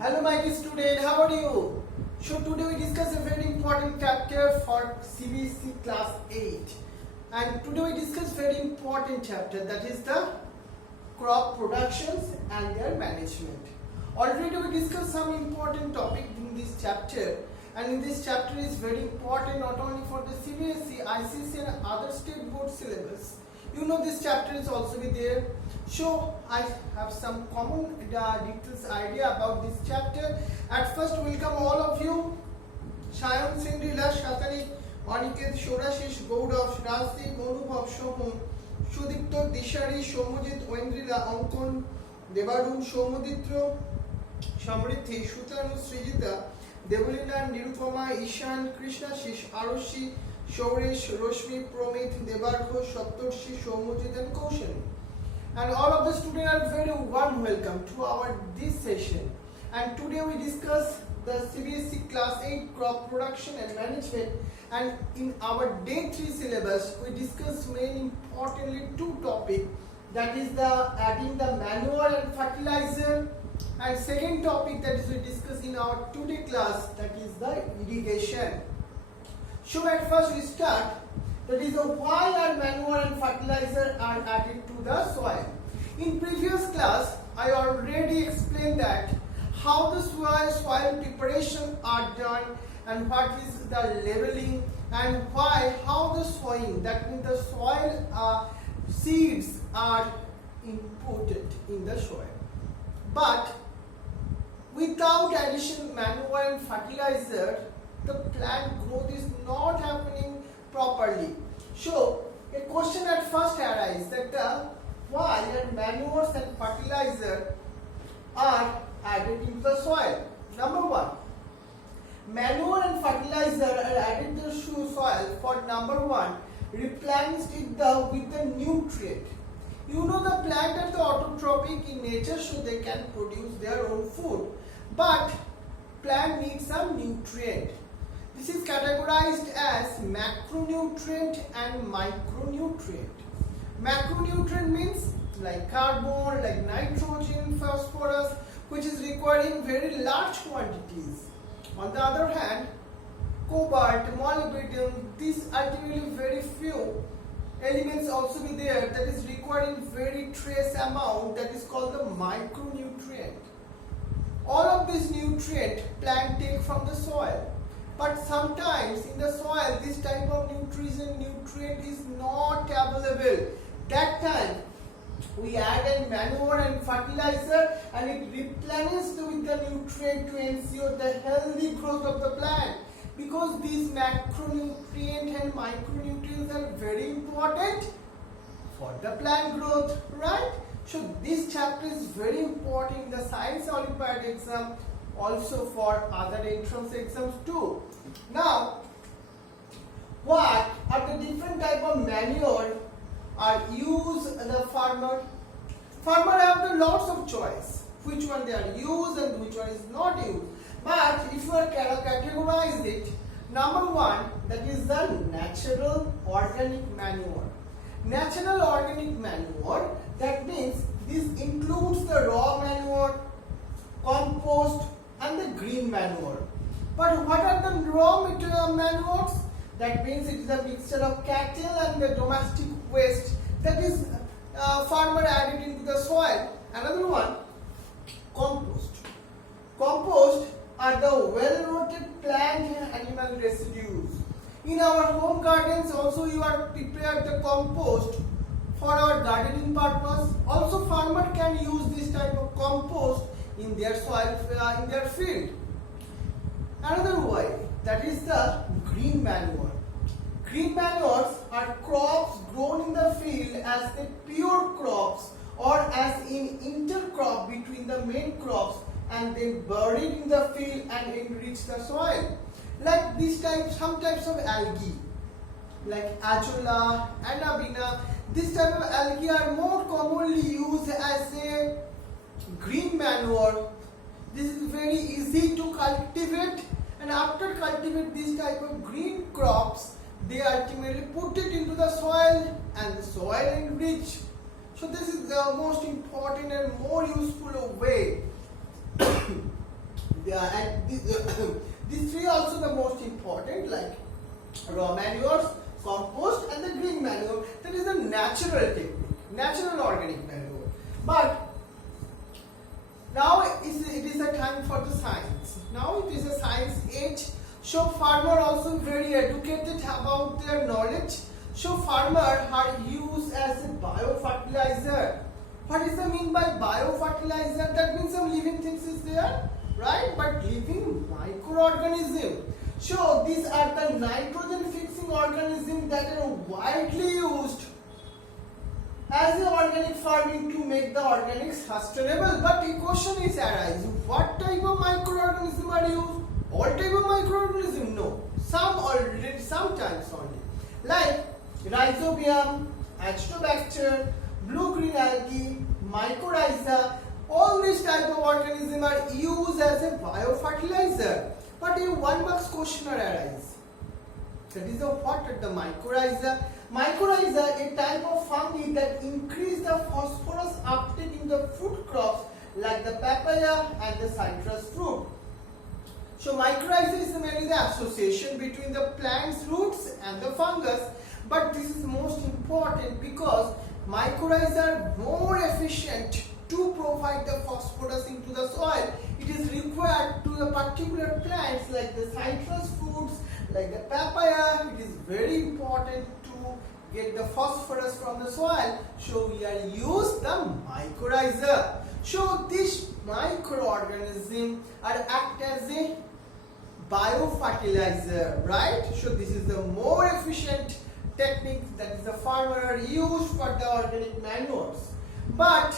Hello my dear student, how are you? So today we discuss a very important chapter for CBSE class 8, and today we discuss very important chapter, that is the crop productions and their management. Already we discussed some important topic in this chapter, and in this chapter is very important not only for the CBSE, ICSE and other state board syllabus. You know this chapter is also be there. So I have some common details idea about this chapter. At first welcome all of you. Shayan Sindrila, Shatari, Aniket, Shorashish, Gaurav, Rajdeep, Anubhav, Shohum, Shudipto, Dishari, Shomujit, Wendrila, Ankon, Devaru, Shomuditro, Shamrithi, Shutanu, Srijita, Devolina, Nirupama, Ishan, Krishnashish, Arushi, Shoresh, Roshmi, Promit, Debarko, Shaptorshi, Shomujit and Kaushal. And all of the students are very warm welcome to our this session. And today we discuss the CBSE class 8 crop production and management, and in our day 3 syllabus we discuss main importantly two topics, that is the adding the manure and fertilizer, and second topic that is we discuss in our today class, that is the irrigation. So at first we start, that is why are manure and fertilizer are added to the soil. In previous class I already explained that how the soil preparation are done and what is the leveling and how the sowing, that means the soil seeds are inputted in the soil. But without addition manure and fertilizer, the plant growth is not happening properly. So a question at first arises that why manures and fertilizer are added into the soil. Number one, manure and fertilizer are added to the soil for number one, replenish it with the nutrient. You know the plant are the autotrophic in nature, so they can produce their own food. But plant needs some nutrient. This is categorized as macronutrient and micronutrient. Macronutrient means like carbon, like nitrogen, phosphorus, which is required in very large quantities. On the other hand, cobalt, molybdenum, these ultimately very few elements also be there that is required in very trace amount, that is called the micronutrient. All of these nutrient plant take from the soil. But sometimes in the soil this type of nutrient is not available. That time we add a manure and fertilizer and it replenishes with the nutrient to ensure the healthy growth of the plant, because these macronutrient and micronutrients are very important for the plant growth, right? So this chapter is very important in the science Olympiad exam, also for other entrance exams too. Now, what are the different type of manure are used the farmer? Farmer have the lots of choice, which one they are used and which one is not used. But if you are categorize it, number one, that is the natural organic manure. Natural organic manure, that means this includes the raw manure, compost and the green manure. But what are the raw manures? That means it is a mixture of cattle and the domestic waste that is farmer added into the soil. Another one, compost. Compost are the well-rotted plant and animal residues. In our home gardens also you are prepared the compost for our gardening purpose. Also farmer can use this type of compost in their soil, in their field. Another way, that is the green manure. Green manures are crops grown in the field as the pure crops or as in intercrop between the main crops and then buried in the field and enrich the soil. Like this type, some types of algae like Azolla, Anabina, this type of algae are more commonly used as a green manure. This is very easy to cultivate, and after cultivate this type of green crops, they ultimately put it into the soil and the soil enrich. So this is the most important and more useful way and these three also the most important, like raw manures, compost and the green manure. That is a natural technique, natural organic manure. But now it is a time for the science. Now it is a science age. So farmer also very educated about their knowledge. So farmer are used as a biofertilizer. What is the mean by biofertilizer? That means some living things is there, right? But living microorganism. So these are the nitrogen fixing organisms that are widely used as an organic farming to make the organic sustainable. But the question is arise, what type of microorganism are used? All type of microorganism? No. Sometimes only. Like rhizobium, Actobacter, blue-green algae, mycorrhiza, all these type of organisms are used as a biofertilizer. But a 1 mark question arises. That is what are the mycorrhiza? Mycorrhiza, a type of fungi that increase the phosphorus uptake in the fruit crops like the papaya and the citrus fruit. So mycorrhiza is mainly the association between the plant's roots and the fungus. But this is most important because mycorrhiza are more efficient to provide the phosphorus into the soil. It is required to the particular plants like the citrus fruits, like the papaya. It is very important to get the phosphorus from the soil. So we are use the mycorrhiza. So this microorganism are act as a biofertilizer, right? So this is the more efficient technique that is the farmer used for the organic manures. But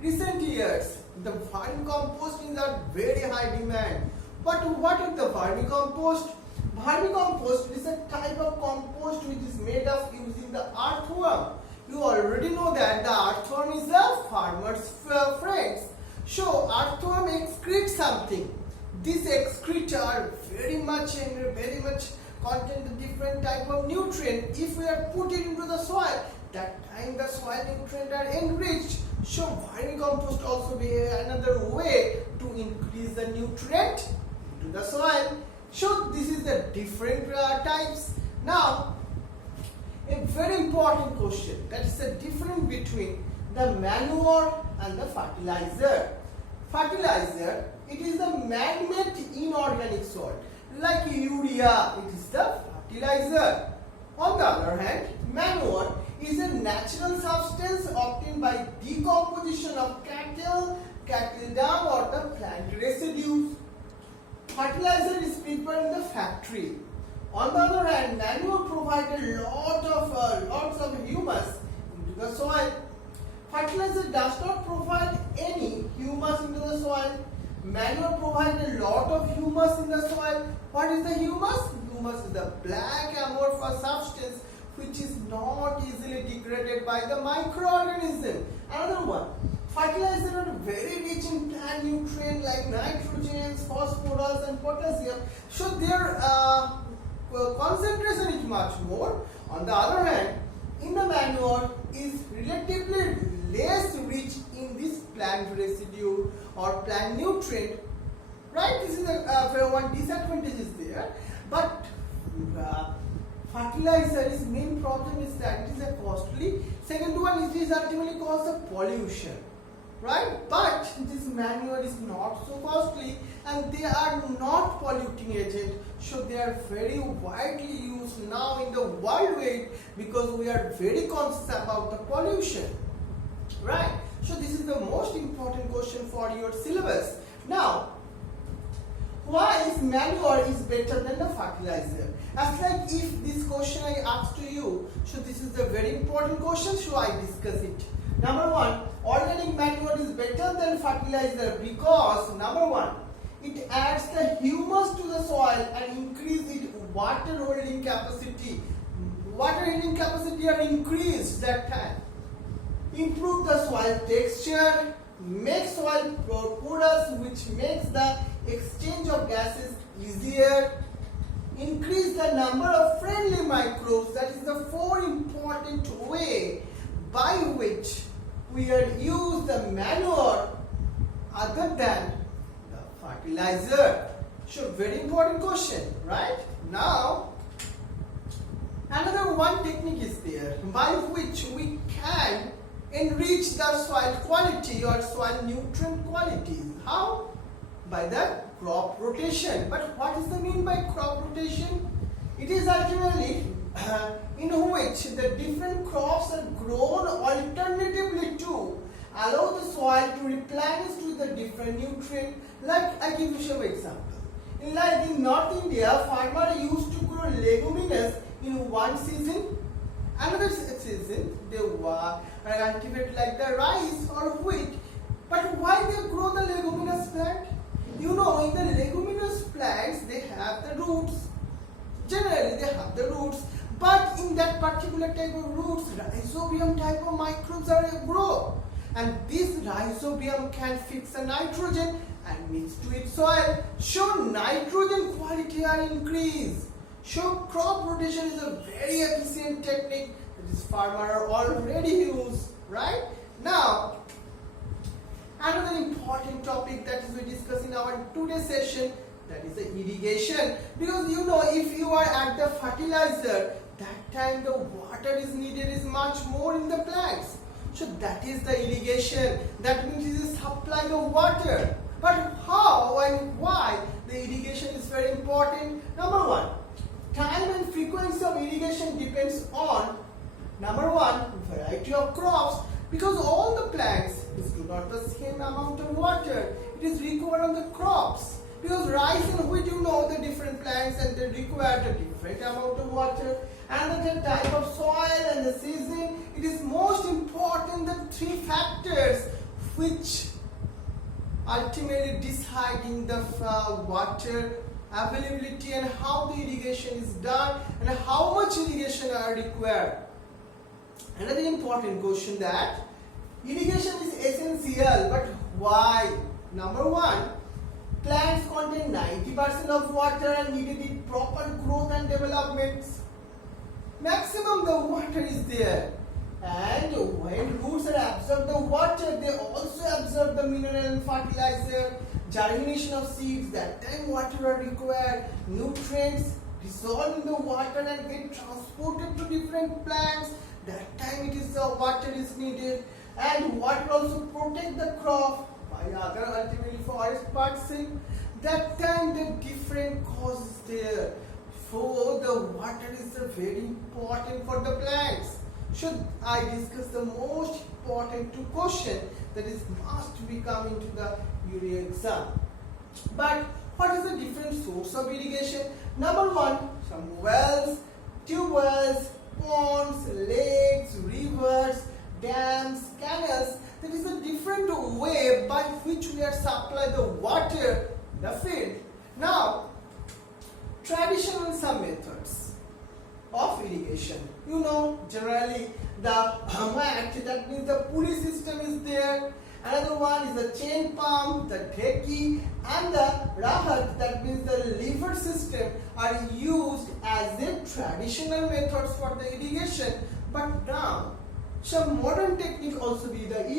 recent years, the vermicompost is a very high demand. But what is the vermicompost? Vermicompost is a type of compost which is made of using the earthworm. You already know that the earthworm is a farmer's friend. So earthworm excretes something. These excrete are very much contain the different type of nutrient. If we are put it into the soil, that time the soil nutrients are enriched. So vermicompost also be another way to increase the nutrient into the soil. So this is the different types. Now a very important question, that is the difference between the manure and the fertilizer. Fertilizer, it is the man-made inorganic soil. Like urea, it is the fertilizer. On the other hand, manure is a natural substance obtained by decomposition of cattle dung or the plant residues. Fertilizer is prepared in the factory. On the other hand, manure provides a lots of humus into the soil. Fertilizer does not provide any humus into the soil. Manure provides a lot of humus in the soil. What is the humus? Humus is the black amorphous substance which is not easily degraded by the microorganism. Another one, fertilizers are very rich in plant nutrients like nitrogen, phosphorus and potassium. So their concentration is much more. On the other hand, in the manure is relatively less rich in this plant residue or plant nutrient, right? This is one disadvantage is there. But fertilizer's main problem is that it is a costly. Second one, it is ultimately cause of pollution, right? But this manure is not so costly and they are not polluting agent. So they are very widely used now in the worldwide because we are very conscious about the pollution, right? So this is the most important question for your syllabus. Now, why is manure is better than the fertilizer? As like if this question I asked to you, so this is a very important question, so I discuss it. Number one, organic manure is better than fertilizer because number one, it adds the humus to the soil and increase its water holding capacity. Water holding capacity are increased that time. Improve the soil texture, make soil porous, which makes the exchange of gases easier, increase the number of friendly microbes. That is the four important way by which we are use the manure other than the fertilizer. So very important question, right? Now, another one technique is there by which we can enrich the soil quality or soil nutrient qualities. How? By the crop rotation. But what is the mean by crop rotation? It is ultimately in which the different crops are grown alternatively to allow the soil to replenish with the different nutrient. Like I give you some example. Like in North India, farmer used to grow leguminous in one season. Another season they cultivate like the rice or wheat. But why they grow the leguminous plant? You know, in the leguminous plants they have the roots. Generally they have the roots, but in that particular type of roots, rhizobium type of microbes are grow, and this rhizobium can fix the nitrogen and mix to its soil. So nitrogen quality are increased. So crop rotation is a very efficient technique that is farmer already use, right? Now, another important topic that is we discuss in our today's session, that is the irrigation. Because you know, if you are at the fertilizer, that time the water is needed is much more in the plants. So that is the irrigation. That means it is supply the water. But how and why the irrigation is very important? Number one, time and frequency of irrigation depends on, number one, variety of crops, because all the plants do not the same amount of water. It is required on the crops. Because rice and wheat, you know, the different plants and they require the different amount of water. And the type of soil and the season, it is most important the three factors which ultimately deciding the water availability and how the irrigation is done and how much irrigation are required. Another important question that irrigation is essential, but why? Number one, plants contain 90% of water and needed in proper growth and development. Maximum the water is there, and when roots are absorb the water, they also absorb the mineral and fertilizer. Germination of seeds, that time water are required. Nutrients dissolve in the water and get transported to different plants. That time it is the water is needed, and water also protect the crop by other ultimately forest person. That time the different causes there. So the water is very important for the plants. Should I discuss the most important two questions that is must be coming to the URI exam. But what is the different source of irrigation? Number one, some wells, tube wells, ponds, lakes, rivers, dams, canals. There is a different way by which we are supply the water in the field. Now, traditional some methods of irrigation. You know, generally the mat, that means the pulley system is there. Another one is the chain pump, the dheki, and the rahat, that means the lever system, are used as a traditional methods for the irrigation. But now some modern technique also be the used.